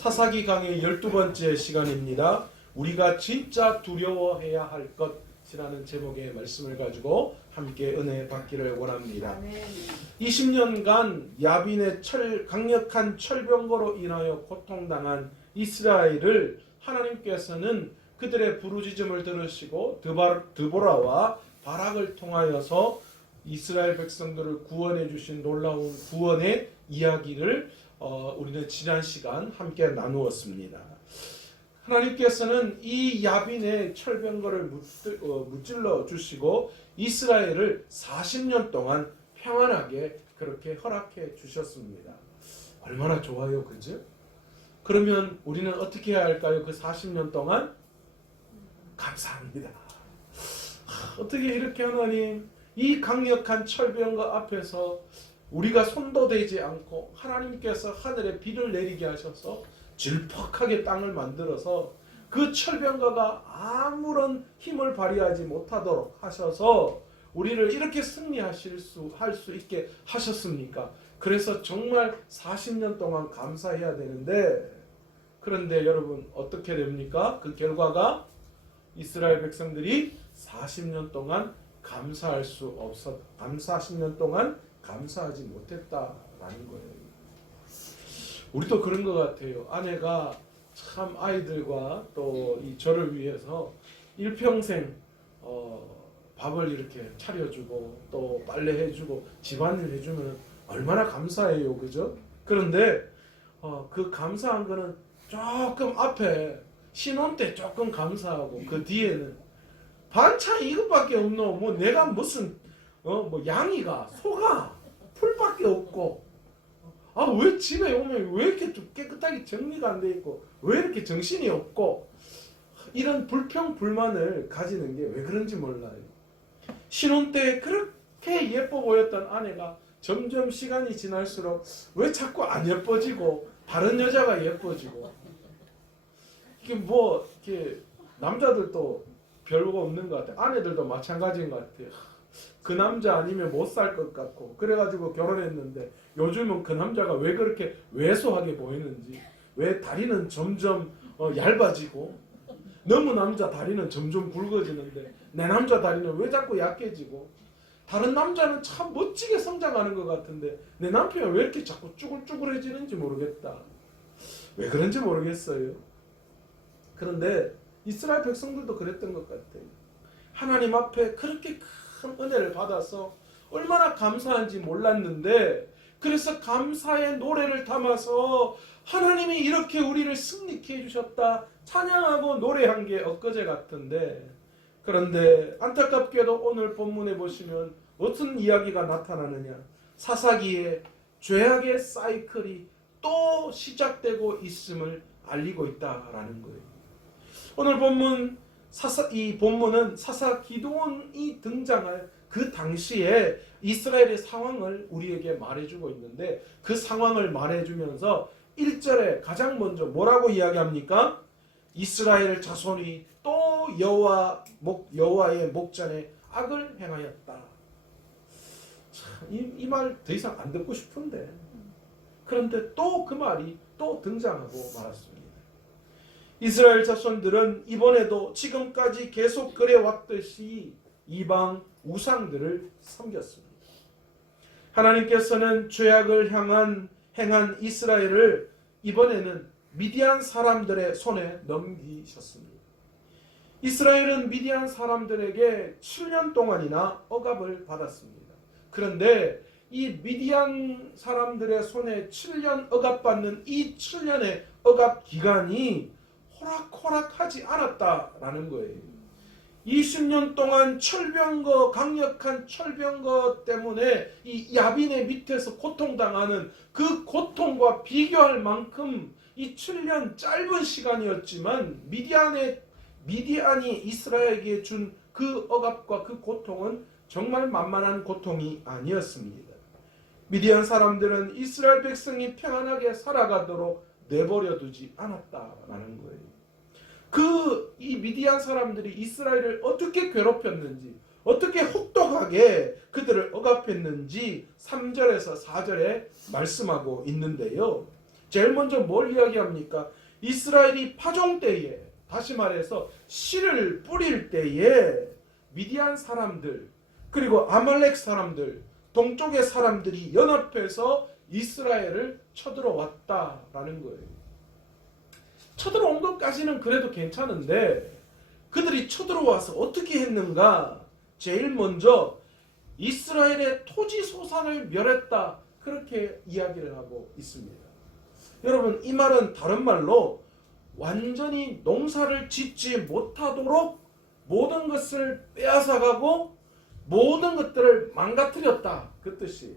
사사기 강의 12번째 시간입니다. 우리가 진짜 두려워해야 할 것이라는 제목의 말씀을 가지고 함께 은혜 받기를 원합니다. 20년간 야빈의 강력한 철병거로 인하여 고통당한 이스라엘을 하나님께서는 그들의 부르짖음을 들으시고 드보라와 바락을 통하여서 이스라엘 백성들을 구원해 주신 놀라운 구원의 이야기를 우리는 지난 시간 함께 나누었습니다. 하나님께서는 이 야빈의 철병거를 무찔러 주시고 이스라엘을 40년 동안 평안하게 그렇게 허락해 주셨습니다. 얼마나 좋아요, 그죠? 그러면 우리는 어떻게 해야 할까요? 그 40년 동안 감사합니다. 어떻게 이렇게 하나님 이 강력한 철병거 앞에서 우리가 손도 대지 않고 하나님께서 하늘에 비를 내리게 하셔서 질퍽하게 땅을 만들어서 그 철병거가 아무런 힘을 발휘하지 못하도록 하셔서 우리를 이렇게 승리하실 할 수 있게 하셨습니까? 그래서 정말 40년 동안 감사해야 되는데, 그런데 여러분 어떻게 됩니까? 그 결과가 이스라엘 백성들이 40년 동안 감사할 수 없었, 40년 동안 감사하지 못했다라는 거예요. 우리도 그런 것 같아요. 아내가 참 아이들과 또 이 저를 위해서 일평생 밥을 이렇게 차려주고 또 빨래해주고 집안일 해주면 얼마나 감사해요, 그죠? 그런데 그 감사한 거는 조금 앞에 신혼 때 조금 감사하고 그 뒤에는 반찬 이것밖에 없노. 뭐 내가 무슨 뭐 양이가 소가 풀밖에 없고, 왜 집에 오면 왜 이렇게 좀 깨끗하게 정리가 안 돼 있고 왜 이렇게 정신이 없고, 이런 불평불만을 가지는 게 왜 그런지 몰라요. 신혼 때 그렇게 예뻐 보였던 아내가 점점 시간이 지날수록 왜 자꾸 안 예뻐지고 다른 여자가 예뻐지고, 이게 뭐 이렇게 남자들도 별거 없는 것 같아요. 아내들도 마찬가지인 것 같아요. 그 남자 아니면 못 살 것 같고, 그래가지고 결혼했는데 요즘은 그 남자가 왜 그렇게 왜소하게 보이는지, 왜 다리는 점점 얇아지고, 너무 남자 다리는 점점 굵어지는데 내 남자 다리는 왜 자꾸 약해지고, 다른 남자는 참 멋지게 성장하는 것 같은데 내 남편은 왜 이렇게 자꾸 쭈글쭈글해지는지 모르겠다. 왜 그런지 모르겠어요. 그런데 이스라엘 백성들도 그랬던 것 같아요. 하나님 앞에 그렇게 큰 은혜를 받아서 얼마나 감사한지 몰랐는데, 그래서 감사의 노래를 담아서 하나님이 이렇게 우리를 승리케 해주셨다 찬양하고 노래한 게 엊그제 같은데, 그런데 안타깝게도 오늘 본문에 보시면 어떤 이야기가 나타나느냐, 사사기에 죄악의 사이클이 또 시작되고 있음을 알리고 있다라는 거예요. 오늘 본문 이 본문은 사사 기드온이 등장할 그 당시에 이스라엘의 상황을 우리에게 말해주고 있는데, 그 상황을 말해주면서 1절에 가장 먼저 뭐라고 이야기합니까? 이스라엘 자손이 또 여호와의 목전에 악을 행하였다. 이 말 더 이상 안 듣고 싶은데, 그런데 또 그 말이 또 등장하고 말았습니다. 이스라엘 자손들은 이번에도 지금까지 계속 그래왔듯이 이방 우상들을 섬겼습니다. 하나님께서는 죄악을 행한 이스라엘을 이번에는 미디안 사람들의 손에 넘기셨습니다. 이스라엘은 미디안 사람들에게 7년 동안이나 억압을 받았습니다. 그런데 이 미디안 사람들의 손에 7년 억압받는 이 7년의 억압 기간이 호락호락하지 않았다라는 거예요. 20년 동안 강력한 철병거 때문에 이 야빈의 밑에서 고통당하는 그 고통과 비교할 만큼 이 7년 짧은 시간이었지만 미디안이 이스라엘에게 준 그 억압과 그 고통은 정말 만만한 고통이 아니었습니다. 미디안 사람들은 이스라엘 백성이 평안하게 살아가도록 내버려 두지 않았다라는 거예요. 이 미디안 사람들이 이스라엘을 어떻게 괴롭혔는지, 어떻게 혹독하게 그들을 억압했는지 3절에서 4절에 말씀하고 있는데요. 제일 먼저 뭘 이야기합니까? 이스라엘이 파종 때에, 다시 말해서 씨를 뿌릴 때에 미디안 사람들, 그리고 아말렉 사람들, 동쪽의 사람들이 연합해서 이스라엘을 쳐들어왔다라는 거예요. 쳐들어온 것까지는 그래도 괜찮은데 그들이 쳐들어와서 어떻게 했는가? 제일 먼저 이스라엘의 토지 소산을 멸했다, 그렇게 이야기를 하고 있습니다. 여러분, 이 말은 다른 말로 완전히 농사를 짓지 못하도록 모든 것을 빼앗아가고 모든 것들을 망가뜨렸다, 그 뜻이.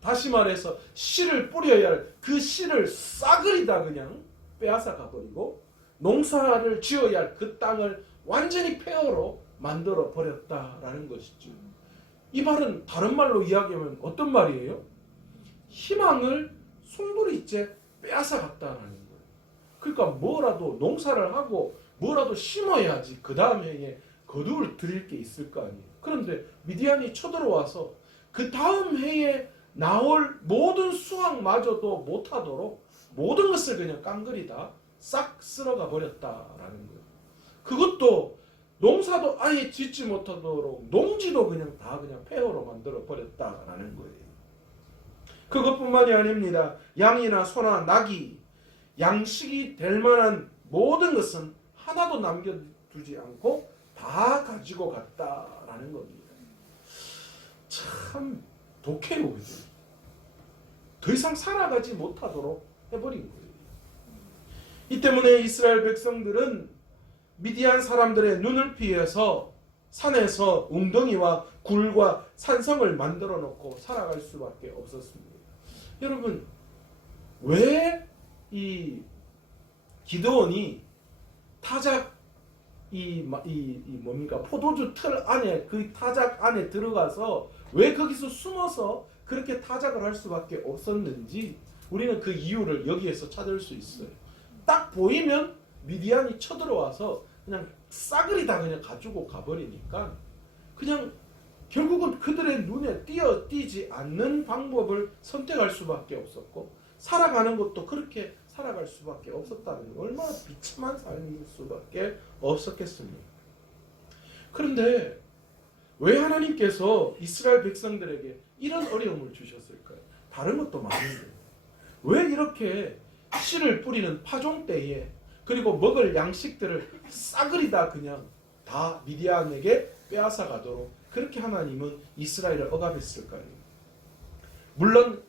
다시 말해서 씨를 뿌려야 할 그 씨를 싸그리 다 그냥 빼앗아 가버리고 농사를 지어야 할 그 땅을 완전히 폐허로 만들어 버렸다라는 것이죠. 이 말은 다른 말로 이야기하면 어떤 말이에요? 희망을 송두리째 빼앗아 갔다라는 거예요. 그러니까 뭐라도 농사를 하고 뭐라도 심어야지 그 다음 해에 거두를 드릴 게 있을 거 아니에요. 그런데 미디안이 쳐들어와서 그 다음 해에 나올 모든 수확마저도 못하도록 모든 것을 그냥 깡그리 다 싹 쓸어가 버렸다라는 거예요. 그것도 농사도 아예 짓지 못하도록 농지도 그냥 다 그냥 폐허로 만들어 버렸다라는 거예요. 그것뿐만이 아닙니다. 양이나 소나 낙이 양식이 될 만한 모든 것은 하나도 남겨두지 않고 다 가지고 갔다라는 겁니다. 참 독해요, 그죠? 더 이상 살아가지 못하도록 해버린 거예요. 이 때문에 이스라엘 백성들은 미디안 사람들의 눈을 피해서 산에서 웅덩이와 굴과 산성을 만들어 놓고 살아갈 수밖에 없었습니다. 여러분, 왜 이 기드온이 타작 뭡니까? 포도주 틀 안에, 그 타작 안에 들어가서 왜 거기서 숨어서 그렇게 타작을 할 수밖에 없었는지 우리는 그 이유를 여기에서 찾을 수 있어요. 딱 보이면 미디안이 쳐들어와서 그냥 싸그리 다 그냥 가지고 가버리니까 그냥 결국은 그들의 눈에 띄지 않는 방법을 선택할 수밖에 없었고 살아가는 것도 그렇게 살아갈 수밖에 없었다는 거, 얼마나 비참한 삶일 수밖에 없었겠습니까? 그런데 왜 하나님께서 이스라엘 백성들에게 이런 어려움을 주셨을까요? 다른 것도 많은데 왜 이렇게 씨를 뿌리는 파종 때에 그리고 먹을 양식들을 싸그리 다 그냥 다 미디안에게 빼앗아 가도록 그렇게 하나님은 이스라엘을 억압했을까요? 물론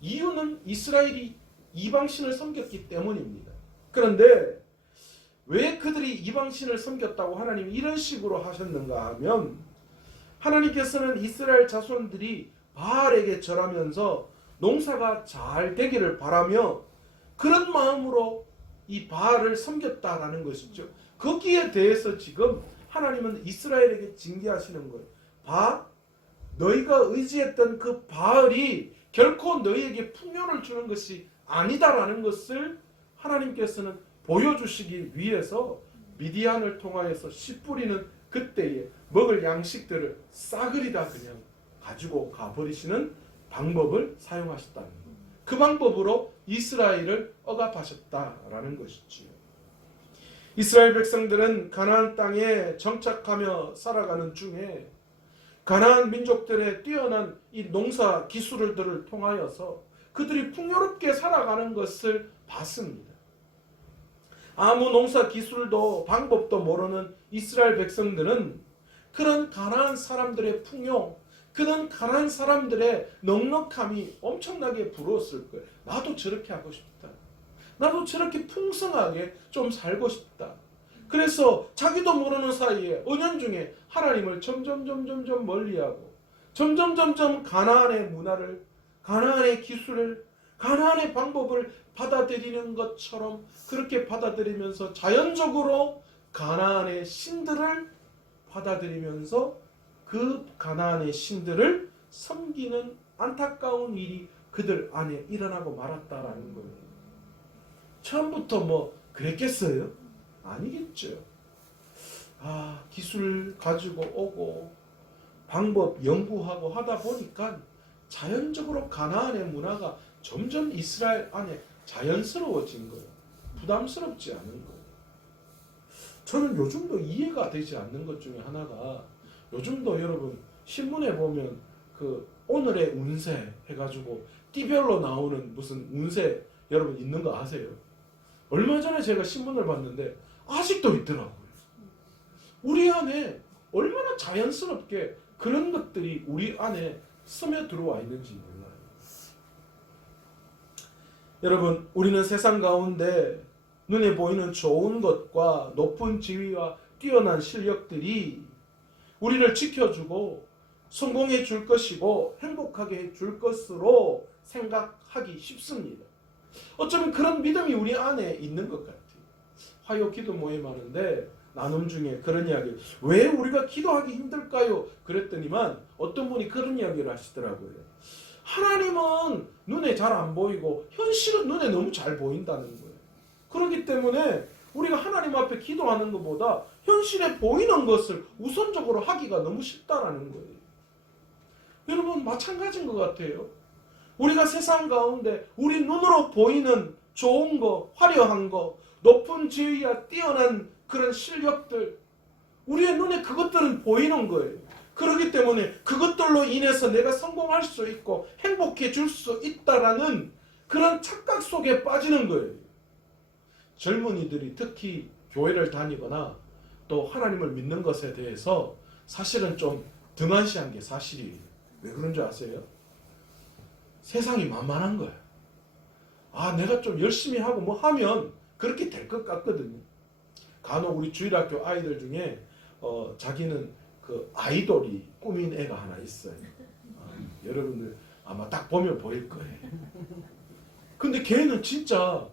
이유는 이스라엘이 이방신을 섬겼기 때문입니다. 그런데 왜 그들이 이방신을 섬겼다고 하나님이 이런 식으로 하셨는가 하면, 하나님께서는 이스라엘 자손들이 바알에게 절하면서 농사가 잘 되기를 바라며 그런 마음으로 이 바알을 섬겼다라는 것이죠. 거기에 대해서 지금 하나님은 이스라엘에게 징계하시는 거예요. 너희가 의지했던 그 바알이 결코 너희에게 풍요를 주는 것이 아니다라는 것을 하나님께서는 보여주시기 위해서 미디안을 통하여서 씨 뿌리는 그때에 먹을 양식들을 싸그리 다 그냥 가지고 가버리시는 방법을 사용하셨다는 것. 그 방법으로 이스라엘을 억압하셨다라는 것이지요. 이스라엘 백성들은 가나안 땅에 정착하며 살아가는 중에 가나안 민족들의 뛰어난 이 농사 기술들을 통하여서 그들이 풍요롭게 살아가는 것을 봤습니다. 아무 농사 기술도 방법도 모르는 이스라엘 백성들은 그런 가나안 사람들의 풍요, 그런 가나안 사람들의 넉넉함이 엄청나게 부러웠을 거예요. 나도 저렇게 하고 싶다. 나도 저렇게 풍성하게 좀 살고 싶다. 그래서 자기도 모르는 사이에 은연중에 하나님을 점점 멀리하고 점점 가나안의 문화를, 가나안의 기술을, 가나안의 방법을 받아들이는 것처럼 그렇게 받아들이면서 자연적으로 가나안의 신들을 받아들이면서 그 가나안의 신들을 섬기는 안타까운 일이 그들 안에 일어나고 말았다라는 거예요. 처음부터 뭐 그랬겠어요? 아니겠죠. 기술 가지고 오고 방법 연구하고 하다 보니까 자연적으로 가나안의 문화가 점점 이스라엘 안에 자연스러워진 거예요. 부담스럽지 않은 거예요. 저는 요즘도 이해가 되지 않는 것 중에 하나가, 요즘도 여러분 신문에 보면 그 오늘의 운세 해가지고 띠별로 나오는 무슨 운세 여러분 있는 거 아세요? 얼마 전에 제가 신문을 봤는데 아직도 있더라고요. 우리 안에 얼마나 자연스럽게 그런 것들이 우리 안에 스며들어와 있는지 몰라요. 여러분, 우리는 세상 가운데 눈에 보이는 좋은 것과 높은 지위와 뛰어난 실력들이 우리를 지켜주고 성공해 줄 것이고 행복하게 해 줄 것으로 생각하기 쉽습니다. 어쩌면 그런 믿음이 우리 안에 있는 것 같아요. 화요 기도 모임 하는데 나눔 중에 그런 이야기, 왜 우리가 기도하기 힘들까요? 그랬더니만 어떤 분이 그런 이야기를 하시더라고요. 하나님은 눈에 잘 안 보이고 현실은 눈에 너무 잘 보인다는 거예요. 그렇기 때문에 우리가 하나님 앞에 기도하는 것보다 현실에 보이는 것을 우선적으로 하기가 너무 쉽다라는 거예요. 여러분, 마찬가지인 것 같아요. 우리가 세상 가운데 우리 눈으로 보이는 좋은 거, 화려한 거, 높은 지위와 뛰어난 그런 실력들, 우리의 눈에 그것들은 보이는 거예요. 그렇기 때문에 그것들로 인해서 내가 성공할 수 있고 행복해질 수 있다라는 그런 착각 속에 빠지는 거예요. 젊은이들이 특히 교회를 다니거나 또 하나님을 믿는 것에 대해서 사실은 좀 등한시한 게 사실이에요. 왜 그런 줄 아세요? 세상이 만만한 거예요. 아, 내가 좀 열심히 하고 뭐 하면 그렇게 될 것 같거든요. 간혹 우리 주일학교 아이들 중에 자기는 그 아이돌이 꾸민 애가 하나 있어요. 여러분들 아마 딱 보면 보일 거예요. 근데 걔는 진짜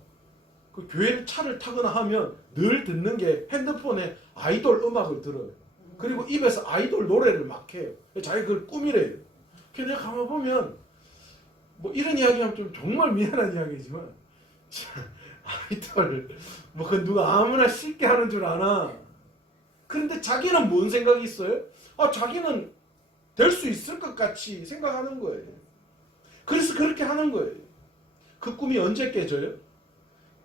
그 교회 차를 타거나 하면 늘 듣는 게 핸드폰에 아이돌 음악을 들어요. 그리고 입에서 아이돌 노래를 막 해요. 자기 그걸 꾸미래요. 그래서 내가 가만 보면 뭐 이런 이야기하면 좀 정말 미안한 이야기지만 아이돌 뭐 그 누가 아무나 쉽게 하는 줄 아나. 그런데 자기는 뭔 생각이 있어요? 아, 자기는 될 수 있을 것 같이 생각하는 거예요. 그래서 그렇게 하는 거예요. 그 꿈이 언제 깨져요?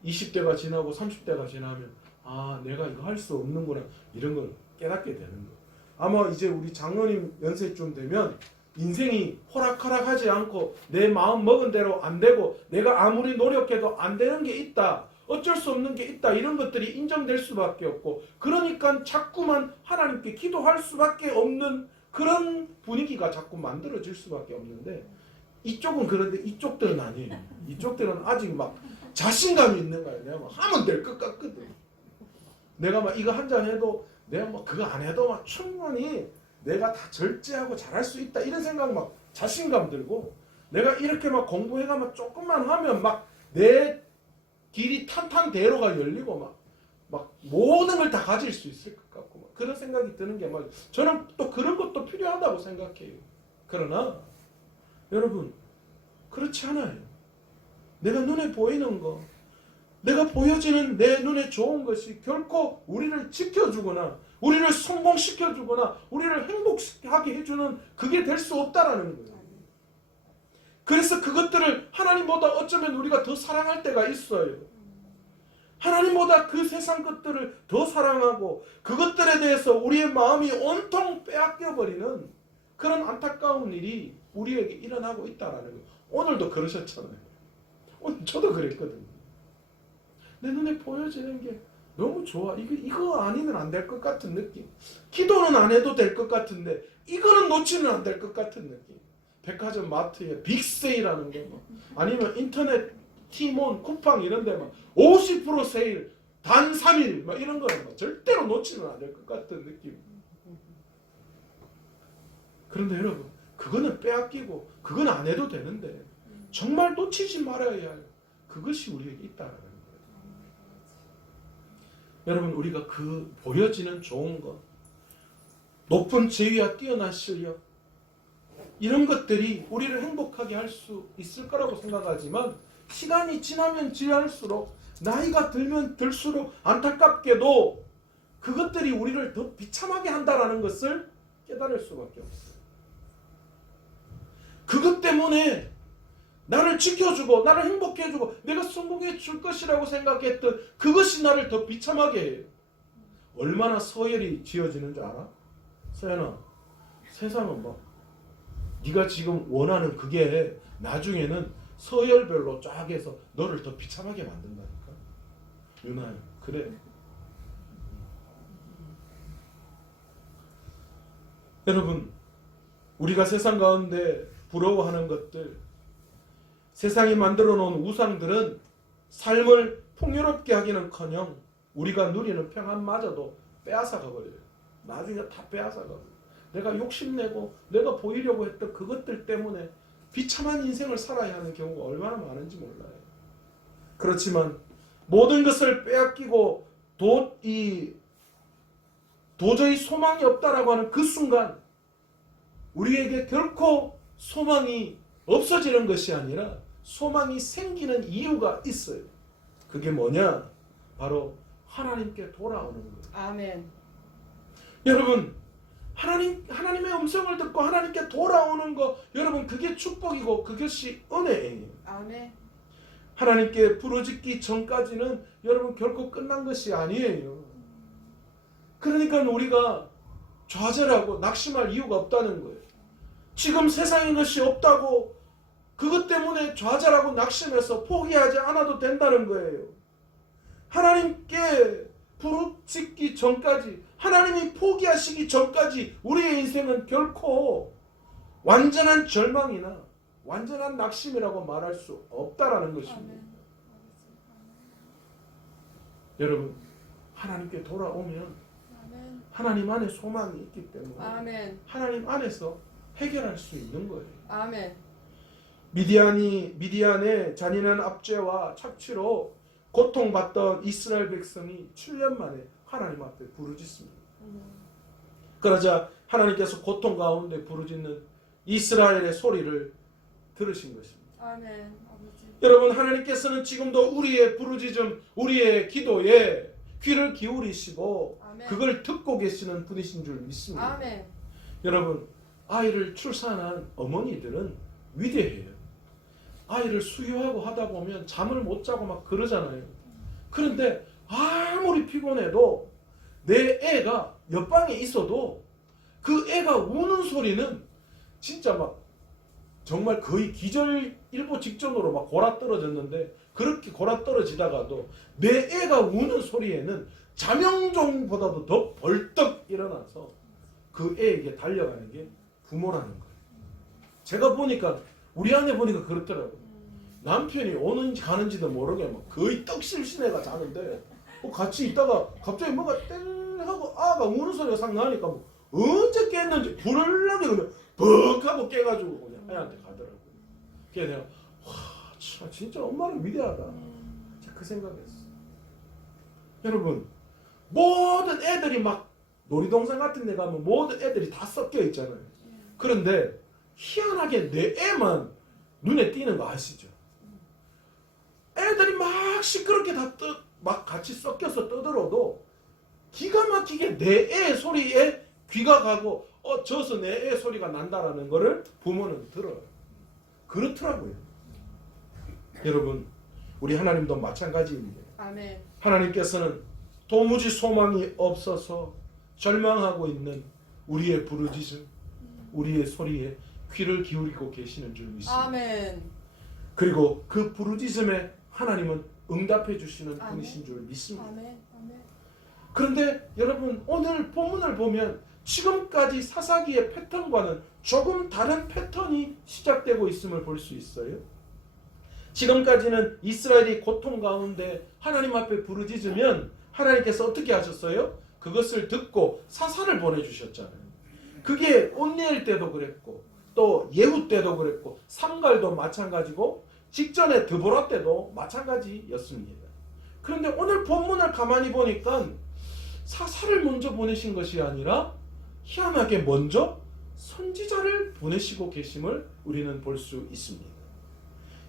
20대가 지나고 30대가 지나면 아, 내가 이거 할 수 없는구나, 이런 걸 깨닫게 되는 거예요. 아마 이제 우리 장로님 연세쯤 되면 인생이 호락호락하지 않고 내 마음 먹은 대로 안 되고 내가 아무리 노력해도 안 되는 게 있다, 어쩔 수 없는 게 있다, 이런 것들이 인정될 수밖에 없고, 그러니까 자꾸만 하나님께 기도할 수밖에 없는 그런 분위기가 자꾸 만들어질 수밖에 없는데, 이쪽은 그런데 이쪽들은 아니에요. 이쪽들은 아직 막 자신감이 있는 거예요. 내가 막 하면 될 것 같거든. 내가 막 이거 한 잔 해도 내가 막 그거 안 해도 막 충분히 내가 다 절제하고 잘할 수 있다, 이런 생각, 막 자신감 들고, 내가 이렇게 막 공부해가면 조금만 하면 막 내 길이 탄탄대로가 열리고 막 모든 걸 다 가질 수 있을 것 같고, 막 그런 생각이 드는 게 막 저는 또 그런 것도 필요하다고 생각해요. 그러나 여러분, 그렇지 않아요. 내가 눈에 보이는 거, 내가 보여지는 내 눈에 좋은 것이 결코 우리를 지켜주거나 우리를 성공시켜주거나 우리를 행복하게 해주는 그게 될 수 없다라는 거예요. 그래서 그것들을 하나님보다 어쩌면 우리가 더 사랑할 때가 있어요. 하나님보다 그 세상 것들을 더 사랑하고 그것들에 대해서 우리의 마음이 온통 빼앗겨버리는 그런 안타까운 일이 우리에게 일어나고 있다라는 거예요. 오늘도 그러셨잖아요. 오늘 저도 그랬거든요. 내 눈에 보여지는 게 너무 좋아. 이거 아니면 안 될 것 같은 느낌. 기도는 안 해도 될 것 같은데 이거는 놓치면 안 될 것 같은 느낌. 백화점 마트에 빅세일하는 게 뭐, 아니면 인터넷 티몬 쿠팡 이런 데 막 50% 세일 단 3일 막 이런 거는 막 절대로 놓치면 안 될 것 같은 느낌. 그런데 여러분, 그거는 빼앗기고 그건 안 해도 되는데 정말 놓치지 말아야 할 그것이 우리에게 있다는 거예요. 여러분, 우리가 그 보여지는 좋은 것, 높은 지위와 뛰어난 실력, 이런 것들이 우리를 행복하게 할 수 있을 거라고 생각하지만 시간이 지나면 지날수록, 나이가 들면 들수록 안타깝게도 그것들이 우리를 더 비참하게 한다는 것을 깨달을 수밖에 없어요. 그것 때문에 나를 지켜주고 나를 행복해주고 내가 성공해 줄 것이라고 생각했던 그것이 나를 더 비참하게 해요. 얼마나 서열이 지어지는 줄 알아? 서연아, 세상은 뭐 네가 지금 원하는 그게 나중에는 서열별로 쫙 해서 너를 더 비참하게 만든다니까. 유나야, 그래. 여러분, 우리가 세상 가운데 부러워하는 것들, 세상이 만들어 놓은 우상들은 삶을 풍요롭게 하기는커녕 우리가 누리는 평안마저도 빼앗아가 버려요. 나중에 다 빼앗아가 버려요. 내가 욕심내고 내가 보이려고 했던 그것들 때문에 비참한 인생을 살아야 하는 경우가 얼마나 많은지 몰라요. 그렇지만 모든 것을 빼앗기고 도저히 소망이 없다라고 하는 그 순간 우리에게 결코 소망이 없어지는 것이 아니라 소망이 생기는 이유가 있어요. 그게 뭐냐? 바로 하나님께 돌아오는 거예요. 아멘. 여러분, 하나님의 음성을 듣고 하나님께 돌아오는 거, 여러분, 그게 축복이고 그것이 은혜예요. 아멘. 하나님께 부르짖기 전까지는 여러분 결코 끝난 것이 아니에요. 그러니까 우리가 좌절하고 낙심할 이유가 없다는 거예요. 지금 세상에 것이 없다고 그것 때문에 좌절하고 낙심해서 포기하지 않아도 된다는 거예요. 하나님께 부르짖기 전까지, 하나님이 포기하시기 전까지 우리의 인생은 결코 완전한 절망이나 완전한 낙심이라고 말할 수 없다라는 것입니다. 여러분, 하나님께 돌아오면 하나님 안에 소망이 있기 때문에 아멘. 하나님 안에서 해결할 수 있는 거예요. 아멘. 미디안의 잔인한 압제와 착취로 고통받던 이스라엘 백성이 7년 만에 하나님 앞에 부르짖습니다. 그러자 하나님께서 고통 가운데 부르짖는 이스라엘의 소리를 들으신 것입니다. 아멘. 아버지. 여러분, 하나님께서는 지금도 우리의 부르짖음, 우리의 기도에 귀를 기울이시고 아멘. 그걸 듣고 계시는 분이신 줄 믿습니다. 아멘. 여러분, 아이를 출산한 어머니들은 위대해요. 아이를 수유하고 하다 보면 잠을 못 자고 막 그러잖아요. 그런데 아무리 피곤해도 내 애가 옆방에 있어도 그 애가 우는 소리는 진짜 막 정말 거의 기절일보 직전으로 막 골아떨어졌는데, 그렇게 골아떨어지다가도 내 애가 우는 소리에는 자명종보다도 더 벌떡 일어나서 그 애에게 달려가는 게 부모라는 거예요. 제가 보니까 우리 아내 보니까 그렇더라고요. 남편이 오는지 가는지도 모르게 막 거의 떡실신애가 자는데 같이 있다가 갑자기 뭐가 땡 하고 아가 우는 소리가 싹 나니까 뭐 언제 깼는지 불나게 그냥 벅 하고 깨가지고 그냥 애한테 가더라고요. 그래서 내가 와, 진짜 엄마는 위대하다. 그 생각했어. 여러분, 모든 애들이 막 놀이동산 같은 데 가면 모든 애들이 다 섞여 있잖아요. 그런데 희한하게 내 애만 눈에 띄는 거 아시죠? 애들이 막 시끄럽게 막 같이 섞여서 떠들어도 기가 막히게 내 애 소리에 귀가 가고 저서 내 애 소리가 난다라는 거를 부모는 들어요. 그렇더라고요. 여러분, 우리 하나님도 마찬가지입니다. 아멘. 하나님께서는 도무지 소망이 없어서 절망하고 있는 우리의 부르짖음, 우리의 소리에 귀를 기울이고 계시는 줄 믿습니다. 아멘. 그리고 그 부르짖음에 하나님은 응답해 주시는 아멘. 분이신 줄 믿습니다. 아멘. 아멘. 그런데 여러분, 오늘 본문을 보면 지금까지 사사기의 패턴과는 조금 다른 패턴이 시작되고 있음을 볼 수 있어요. 지금까지는 이스라엘이 고통 가운데 하나님 앞에 부르짖으면 하나님께서 어떻게 하셨어요? 그것을 듣고 사사를 보내주셨잖아요. 그게 온니엘 때도 그랬고 또 예후 때도 그랬고 삼갈도 마찬가지고 직전에 드보라 때도 마찬가지였습니다. 그런데 오늘 본문을 가만히 보니까 사사를 먼저 보내신 것이 아니라 희한하게 먼저 선지자를 보내시고 계심을 우리는 볼 수 있습니다.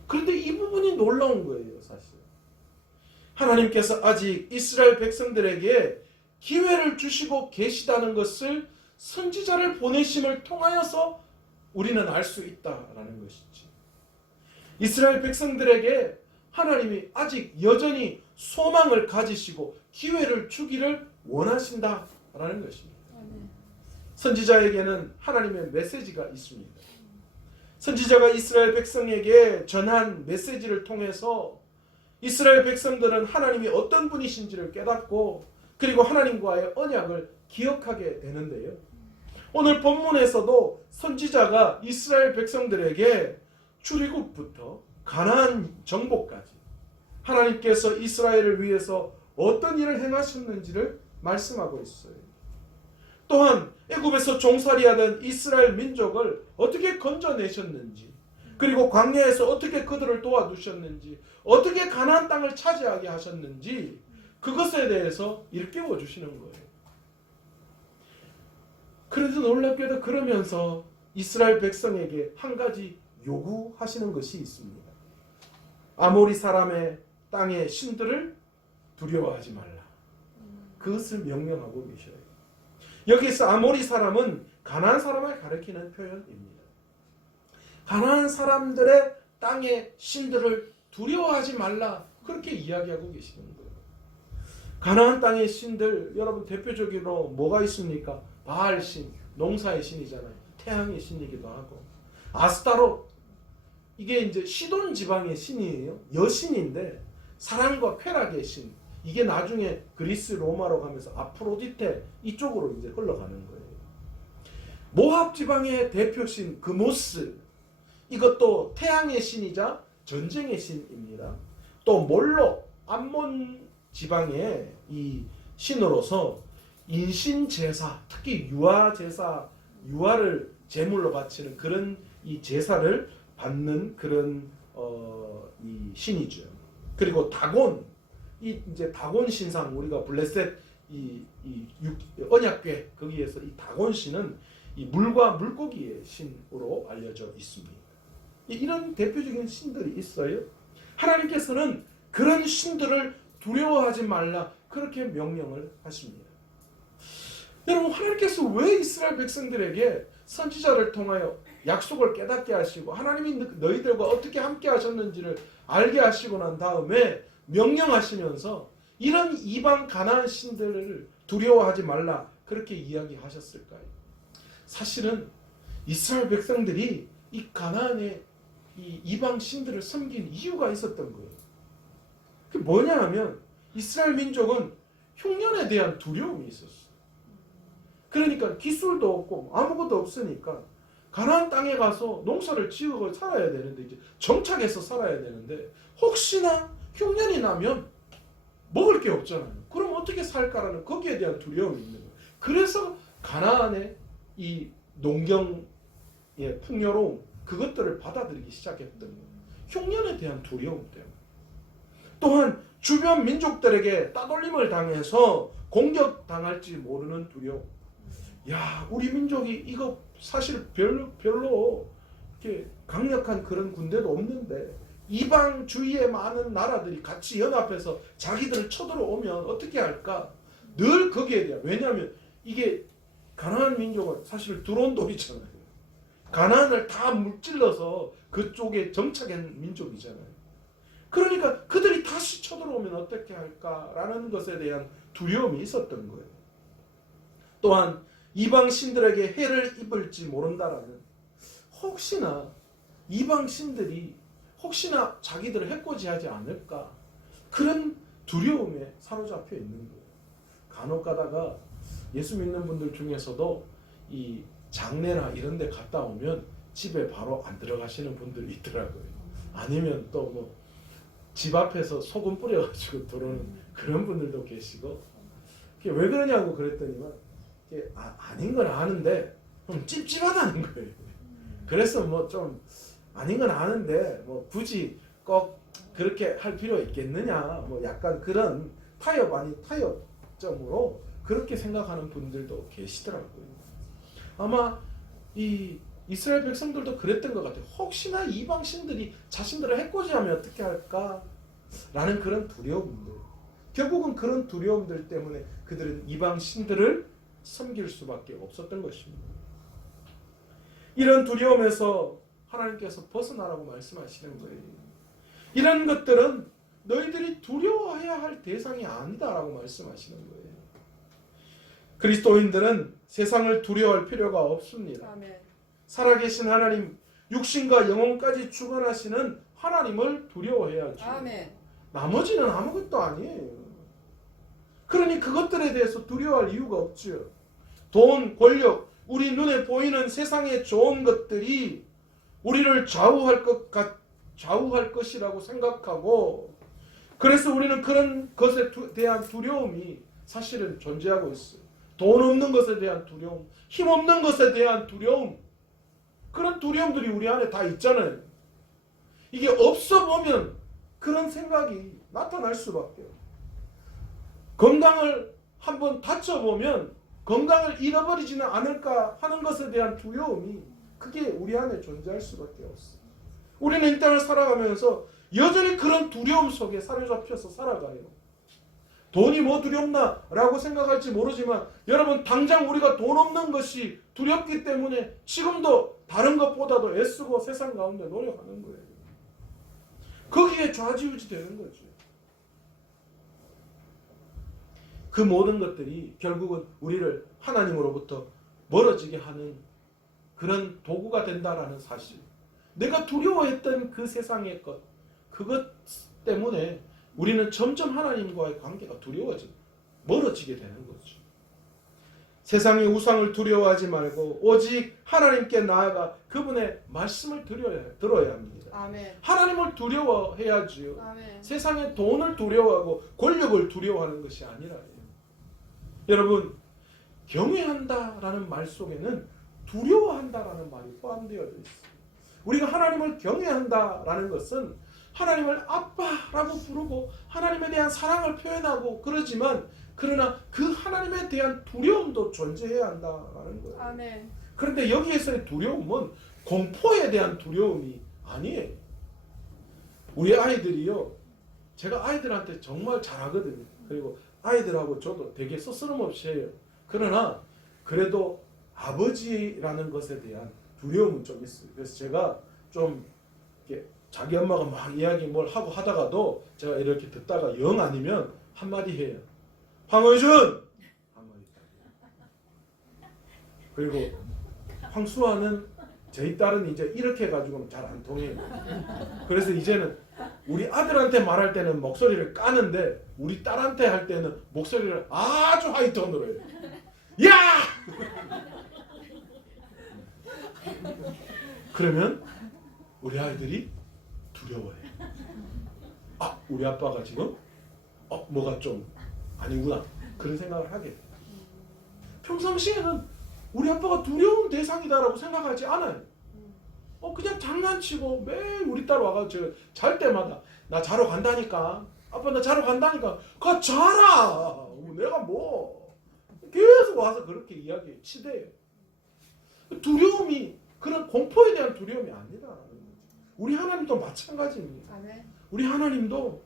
그런데 이 부분이 놀라운 거예요, 사실. 하나님께서 아직 이스라엘 백성들에게 기회를 주시고 계시다는 것을 선지자를 보내심을 통하여서 우리는 알 수 있다라는 것이지. 이스라엘 백성들에게 하나님이 아직 여전히 소망을 가지시고 기회를 주기를 원하신다라는 것입니다. 선지자에게는 하나님의 메시지가 있습니다. 선지자가 이스라엘 백성에게 전한 메시지를 통해서 이스라엘 백성들은 하나님이 어떤 분이신지를 깨닫고 그리고 하나님과의 언약을 기억하게 되는데요. 오늘 본문에서도 선지자가 이스라엘 백성들에게 출애굽부터 가나안 정복까지 하나님께서 이스라엘을 위해서 어떤 일을 행하셨는지를 말씀하고 있어요. 또한 애굽에서 종살이하던 이스라엘 민족을 어떻게 건져내셨는지, 그리고 광야에서 어떻게 그들을 도와주셨는지, 어떻게 가나안 땅을 차지하게 하셨는지 그것에 대해서 일깨워 주시는 거예요. 그래도 놀랍게도 그러면서 이스라엘 백성에게 한 가지 요구하시는 것이 있습니다. 아모리 사람의 땅의 신들을 두려워하지 말라. 그것을 명령하고 계셔요. 여기서 아모리 사람은 가나안 사람을 가리키는 표현입니다. 가나안 사람들의 땅의 신들을 두려워하지 말라. 그렇게 이야기하고 계시는 거예요. 가나안 땅의 신들, 여러분 대표적으로 뭐가 있습니까? 바알신, 농사의 신이잖아요. 태양의 신이기도 하고. 아스타롯, 이게 이제 시돈 지방의 신이에요. 여신인데 사랑과 쾌락의 신. 이게 나중에 그리스 로마로 가면서 아프로디테 이쪽으로 이제 흘러가는 거예요. 모압 지방의 대표신 그모스, 이것도 태양의 신이자 전쟁의 신입니다. 또 몰록, 암몬 지방의 이 신으로서 인신 제사, 특히 유아 제사, 유아를 제물로 바치는 그런 이 제사를 받는 그런 이 신이죠. 그리고 다곤, 이제 다곤 신상, 우리가 블레셋 언약궤 거기에서 이 다곤 신은 이 물과 물고기의 신으로 알려져 있습니다. 이런 대표적인 신들이 있어요. 하나님께서는 그런 신들을 두려워하지 말라 그렇게 명령을 하십니다. 여러분, 하나님께서 왜 이스라엘 백성들에게 선지자를 통하여 약속을 깨닫게 하시고 하나님이 너희들과 어떻게 함께 하셨는지를 알게 하시고 난 다음에 명령하시면서 이런 이방 가나안 신들을 두려워하지 말라 그렇게 이야기하셨을까요? 사실은 이스라엘 백성들이 이 가나안의 이 이방 신들을 섬긴 이유가 있었던 거예요. 그게 뭐냐 하면 이스라엘 민족은 흉년에 대한 두려움이 있었어요. 그러니까 기술도 없고 아무것도 없으니까 가나안 땅에 가서 농사를 지으고 살아야 되는데, 이제 정착해서 살아야 되는데 혹시나 흉년이 나면 먹을 게 없잖아요. 그럼 어떻게 살까라는 거기에 대한 두려움이 있는 거예요. 그래서 가나안의 이 농경의 풍요로움, 그것들을 받아들이기 시작했던 거예요. 흉년에 대한 두려움 때문에. 또한 주변 민족들에게 따돌림을 당해서 공격당할지 모르는 두려움. 야, 우리 민족이 이거 사실 별로 이렇게 강력한 그런 군대도 없는데 이방 주위의 많은 나라들이 같이 연합해서 자기들을 쳐들어오면 어떻게 할까? 늘 거기에 대한, 왜냐하면 이게 가나안 민족은 사실 드론돌이잖아요. 가나안을 다 물질러서 그쪽에 정착한 민족이잖아요. 그러니까 그들이 다시 쳐들어오면 어떻게 할까라는 것에 대한 두려움이 있었던 거예요. 또한 이방 신들에게 해를 입을지 모른다라는, 혹시나 이방 신들이 혹시나 자기들을 해코지하지 않을까, 그런 두려움에 사로잡혀 있는 거예요. 간혹 가다가 예수 믿는 분들 중에서도 이 장례나 이런 데 갔다 오면 집에 바로 안 들어가시는 분들이 있더라고요. 아니면 또 뭐 집 앞에서 소금 뿌려가지고 들어오는 그런 분들도 계시고, 그게 왜 그러냐고 그랬더니만 그게 아닌 건 아는데 좀 찝찝하다는 거예요. 그래서 뭐 좀 아닌 건 아는데 뭐 굳이 꼭 그렇게 할 필요 있겠느냐, 뭐 약간 그런 타협 아닌 타협점으로 그렇게 생각하는 분들도 계시더라고요. 아마 이 이스라엘 백성들도 그랬던 것 같아요. 혹시나 이방 신들이 자신들을 해코지하면 어떻게 할까? 라는 그런 두려움들. 결국은 그런 두려움들 때문에 그들은 이방 신들을 섬길 수밖에 없었던 것입니다. 이런 두려움에서 하나님께서 벗어나라고 말씀하시는 거예요. 이런 것들은 너희들이 두려워해야 할 대상이 아니다라고 말씀하시는 거예요. 그리스도인들은 세상을 두려워할 필요가 없습니다. 아멘. 살아계신 하나님, 육신과 영혼까지 주관하시는 하나님을 두려워해야죠. 아멘. 나머지는 아무것도 아니에요. 그러니 그것들에 대해서 두려워할 이유가 없죠. 돈, 권력, 우리 눈에 보이는 세상의 좋은 것들이 우리를 좌우할 것이라고 생각하고, 그래서 우리는 그런 것에 대한 두려움이 사실은 존재하고 있어요. 돈 없는 것에 대한 두려움, 힘 없는 것에 대한 두려움, 그런 두려움들이 우리 안에 다 있잖아요. 이게 없어 보면 그런 생각이 나타날 수밖에 없어요. 건강을 한번 다쳐보면 건강을 잃어버리지는 않을까 하는 것에 대한 두려움이 그게 우리 안에 존재할 수밖에 없어요. 우리는 이 땅을 살아가면서 여전히 그런 두려움 속에 사로잡혀서 살아가요. 돈이 뭐 두렵나 라고 생각할지 모르지만 여러분, 당장 우리가 돈 없는 것이 두렵기 때문에 지금도 다른 것보다도 애쓰고 세상 가운데 노력하는 거예요. 거기에 좌지우지 되는 거죠. 그 모든 것들이 결국은 우리를 하나님으로부터 멀어지게 하는 그런 도구가 된다라는 사실. 내가 두려워했던 그 세상의 것, 그것 때문에 우리는 점점 하나님과의 관계가 두려워져 멀어지게 되는 거죠. 세상의 우상을 두려워하지 말고 오직 하나님께 나아가 그분의 말씀을 들어야 합니다. 아멘. 하나님을 두려워해야지요. 아멘. 세상의 돈을 두려워하고 권력을 두려워하는 것이 아니라요. 여러분, 경외한다라는 말 속에는 두려워한다라는 말이 포함되어 있어요. 우리가 하나님을 경외한다라는 것은 하나님을 아빠라고 부르고 하나님에 대한 사랑을 표현하고 그러지만, 그러나 그 하나님에 대한 두려움도 존재해야 한다라는 거예요. 아멘. 그런데 여기에서의 두려움은 공포에 대한 두려움이 아니에요. 우리 아이들이요, 제가 아이들한테 정말 잘하거든요. 그리고 아이들하고 저도 되게 스스럼없이 해요. 그러나 그래도 아버지라는 것에 대한 두려움은 좀 있어요. 그래서 제가 좀 이렇게 자기 엄마가 막 이야기 뭘 하고 하다가도 제가 이렇게 듣다가 영 아니면 한마디 해요. 황의준! 한마디. 그리고 황수아는 저희 딸은 이제 이렇게 해가지고는 잘 안 통해요. 그래서 이제는 우리 아들한테 말할 때는 목소리를 까는데 우리 딸한테 할 때는 목소리를 아주 하이톤으로 해요. 야! 그러면 우리 아이들이 두려워해. 아, 우리 아빠가 지금 뭐가 좀 아니구나, 그런 생각을 하게 돼요. 평상시에는 우리 아빠가 두려운 대상이다라고 생각하지 않아요. 그냥 장난치고 매일 우리 딸 와가지고 잘 때마다 나 자러 간다니까, 아빠 나 자러 간다니까, 가 자라, 내가 뭐 계속 와서 그렇게 이야기해 치대요. 두려움이 그런 공포에 대한 두려움이 아니라는 거죠. 우리 하나님도 마찬가지입니다. 아멘. 우리 하나님도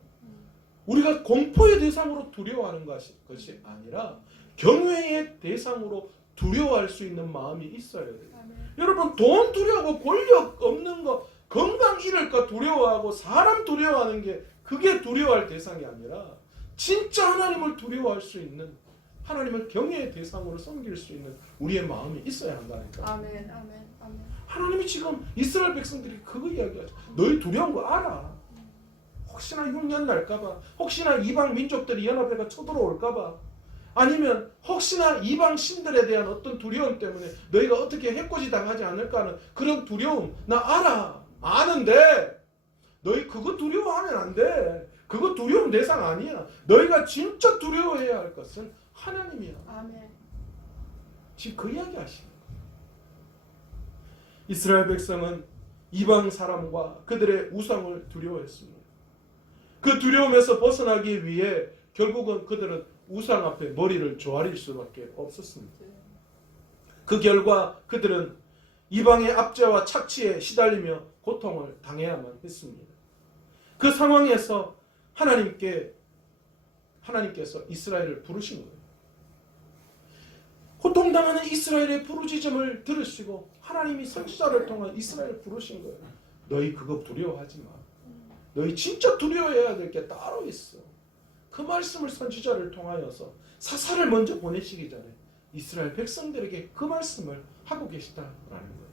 우리가 공포의 대상으로 두려워하는 것이 아니라 경외의 대상으로 두려워할 수 있는 마음이 있어야 돼요. 아멘. 여러분, 돈 두려워하고 권력 없는 거, 건강 잃을까 두려워하고 사람 두려워하는 게 그게 두려워할 대상이 아니라 진짜 하나님을 두려워할 수 있는, 하나님을 경외의 대상으로 섬길 수 있는 우리의 마음이 있어야 한다니까. 아멘. 아멘. 아멘. 하나님이 지금 이스라엘 백성들이 그거 이야기하죠. 너희 두려운 거 알아. 혹시나 흉년 날까봐, 혹시나 이방 민족들이 연합회가 쳐들어올까봐, 아니면 혹시나 이방 신들에 대한 어떤 두려움 때문에 너희가 어떻게 해코지 당하지 않을까 하는 그런 두려움 나 알아. 아는데 너희 그거 두려워하면 안 돼. 그거 두려움 대상 아니야. 너희가 진짜 두려워해야 할 것은 하나님이야. 아멘. 지금 그 이야기 하시는 거예요. 이스라엘 백성은 이방 사람과 그들의 우상을 두려워했습니다. 그 두려움에서 벗어나기 위해 결국은 그들은 우상 앞에 머리를 조아릴 수밖에 없었습니다. 그 결과 그들은 이방의 압제와 착취에 시달리며 고통을 당해야만 했습니다. 그 상황에서 하나님께서 이스라엘을 부르신 거예요. 고통 고통당하는 이스라엘의 부르짖음을 들으시고 하나님이 선지자를 통해 이스라엘을 부르신 거예요. 너희 그거 두려워하지 마. 너희 진짜 두려워해야 될 게 따로 있어. 그 말씀을 선지자를 통하여서 사사를 먼저 보내시기 전에 이스라엘 백성들에게 그 말씀을 하고 계시다라는 거예요.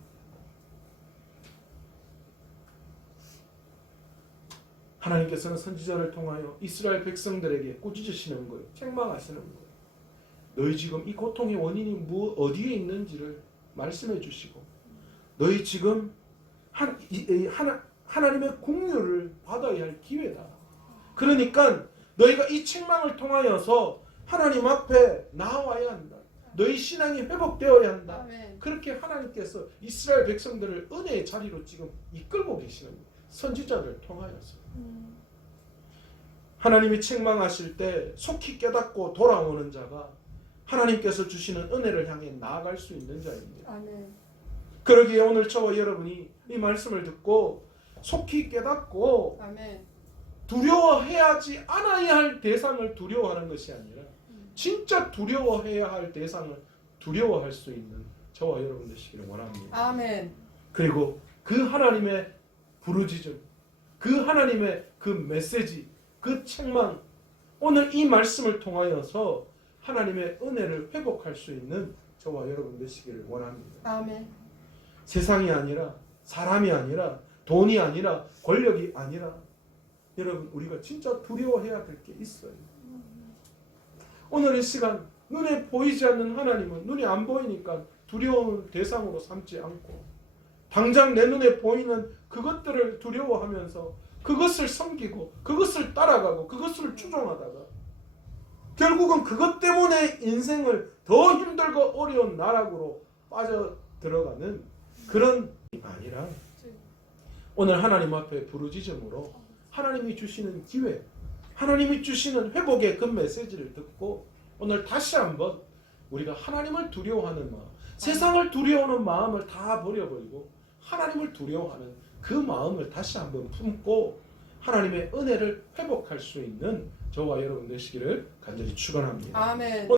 하나님께서는 선지자를 통하여 이스라엘 백성들에게 꾸짖으시는 거예요. 책망하시는 거예요. 너희 지금 이 고통의 원인이 어디에 있는지를 말씀해 주시고 너희 지금 하나님의 공유를 받아야 할 기회다. 그러니까 너희가 이 책망을 통하여서 하나님 앞에 나와야 한다. 너희 신앙이 회복되어야 한다. 아멘. 그렇게 하나님께서 이스라엘 백성들을 은혜의 자리로 지금 이끌고 계시는 거예요. 선지자를 통하여서. 하나님이 책망하실 때 속히 깨닫고 돌아오는 자가 하나님께서 주시는 은혜를 향해 나아갈 수 있는 자입니다. 아멘. 그러기에 오늘 저와 여러분이 이 말씀을 듣고 속히 깨닫고 아멘. 두려워해야지 않아야 할 대상을 두려워하는 것이 아니라 진짜 두려워해야 할 대상을 두려워할 수 있는 저와 여러분 되시기를 원합니다. 아멘. 그리고 그 하나님의 부르짖음, 그 하나님의 그 메시지, 그 책망, 오늘 이 말씀을 통하여서 하나님의 은혜를 회복할 수 있는 저와 여러분 되시기를 원합니다. 아멘. 세상이 아니라 사람이 아니라 돈이 아니라 권력이 아니라 여러분 우리가 진짜 두려워해야 될 게 있어요. 오늘 이 시간 눈에 보이지 않는 하나님은 눈이 안 보이니까 두려운 대상으로 삼지 않고 당장 내 눈에 보이는 그것들을 두려워하면서 그것을 섬기고 그것을 따라가고 그것을 추종하다가 결국은 그것 때문에 인생을 더 힘들고 어려운 나락으로 빠져 들어가는 그런 아니라 오늘 하나님 앞에 부르짖음으로 하나님이 주시는 기회, 하나님이 주시는 회복의 그 메시지를 듣고 오늘 다시 한번 우리가 하나님을 두려워하는 마음, 세상을 두려워하는 마음을 다 버려버리고 하나님을 두려워하는 그 마음을 다시 한번 품고 하나님의 은혜를 회복할 수 있는 저와 여러분 되시기를 간절히 축원합니다. 아멘.